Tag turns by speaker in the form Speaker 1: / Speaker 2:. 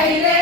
Speaker 1: baile.